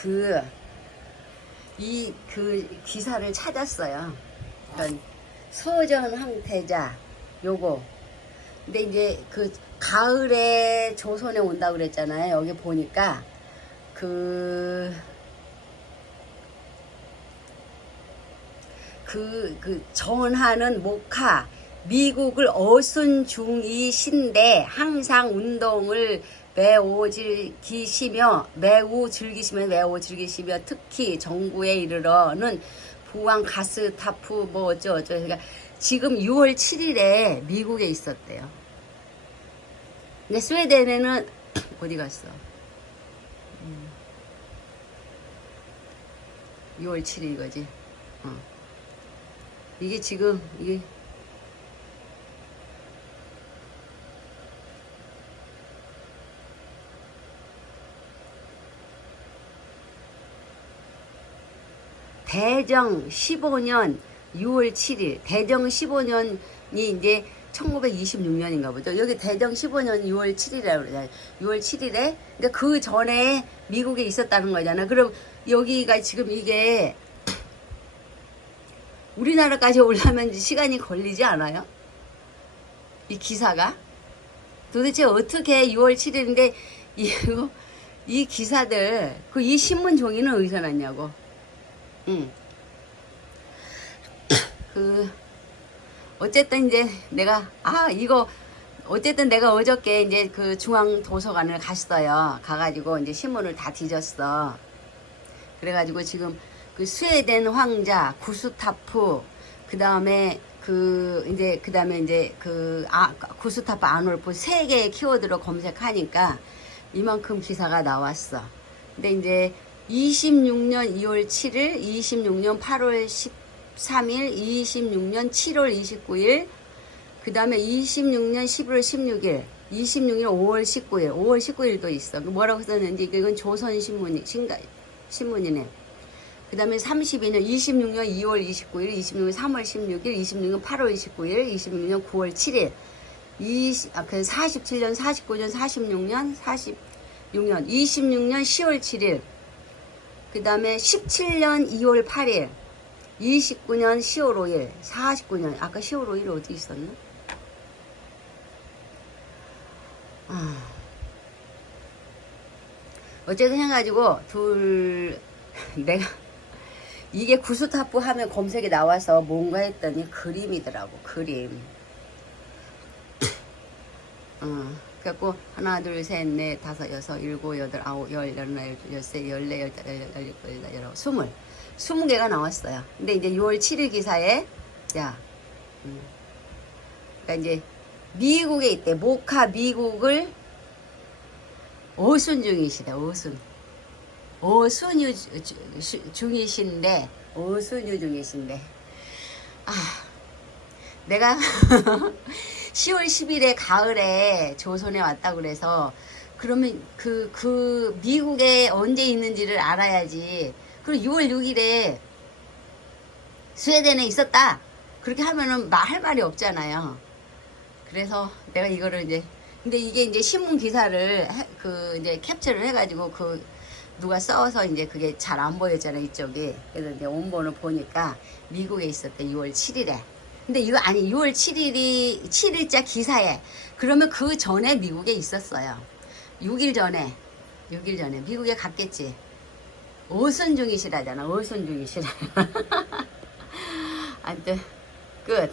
그, 이, 그 기사를 찾았어요. 그러니까 서전 황태자, 요거. 근데 이제 그 가을에 조선에 온다고 그랬잖아요. 여기 보니까 그, 그, 그, 전하는 목하, 미국을 어순 중이신데 항상 운동을 매우 즐기시며, 매우 즐기시며, 매우 즐기시며, 특히 정부에 이르러는 부왕 가스타프 뭐 어쩌어쩌. 그러니까 지금 6월 7일에 미국에 있었대요. 근데 스웨덴에는 어디 갔어? 음. 6월 7일 이거지. 어. 이게 지금 이게 대정 15년 6월 7일 대정 15년이 이제 1926년인가 보죠. 여기 대정 15년 6월 7일이라고 그러잖아요. 6월 7일에 그러니까 그 전에 미국에 있었다는 거잖아. 그럼 여기가 지금 이게 우리나라까지 오려면 시간이 걸리지 않아요? 이 기사가 도대체 어떻게 6월 7일인데 이거 이 기사들 그 이 신문 종이는 어디서 났냐고? 응. 그 어쨌든 이제 내가 아 이거 어쨌든 내가 어저께 이제 그 중앙 도서관을 갔어요. 가가지고 이제 신문을 다 뒤졌어. 그래가지고 지금 그 스웨덴 황자 구스타프 그 다음에 그 이제 그 다음에 이제 그 아, 구스타프 아놀프 세 개의 키워드로 검색하니까 이만큼 기사가 나왔어. 근데 이제 26년 2월 7일, 26년 8월 13일, 26년 7월 29일, 그 다음에 26년 11월 16일, 26년 5월 19일, 5월 19일도 있어. 그 뭐라고 썼는지 이건 조선신문이, 신가, 신문이네. 그 다음에 32년, 26년 2월 29일, 26년 3월 16일, 26년 8월 29일, 26년 9월 7일, 20, 아, 그 47년, 49년, 46년, 46년, 26년 10월 7일, 그 다음에 17년 2월 8일, 29년 10월 5일, 49년, 아까 10월 5일 어디 있었나? 아. 어쨌든 해가지고, 둘, 내가, 이게 구스타프 하면 검색에 나와서 뭔가 했더니 그림이더라고, 그림. 어, 그래갖고 하나 둘 셋 넷 다섯 여섯 일곱 여덟 아홉 열 열하나 열세 열네 열다섯 열여덟 열여덟 열아홉 스물. 스무 개가 나왔어요. 근데 이제 6월 7일 기사에 야, 음, 그러니까 이제 미국에 있대. 모카 미국을 어순 중이시다 주- 주- 중이신데 어순유 중이신데. 아 내가 10월 10일에 가을에 조선에 왔다 그래서 그러면 그, 그 미국에 언제 있는지를 알아야지. 그리고 6월 6일에 스웨덴에 있었다. 그렇게 하면은 말할 말이 없잖아요. 그래서 내가 이거를 이제 근데 이게 이제 신문 기사를 해- 그 이제 캡처를 해가지고 그 누가 써서 이제 그게 잘 안 보였잖아요 이쪽이 그래서 이제 원본을 보니까 미국에 있었대 6월 7일에 근데 이거 아니 6월 7일이 7일자 기사에 그러면 그 전에 미국에 있었어요. 6일 전에 6일 전에. 미국에 갔겠지. 오순 중이시라잖아 오순 중이시라 아무튼 끝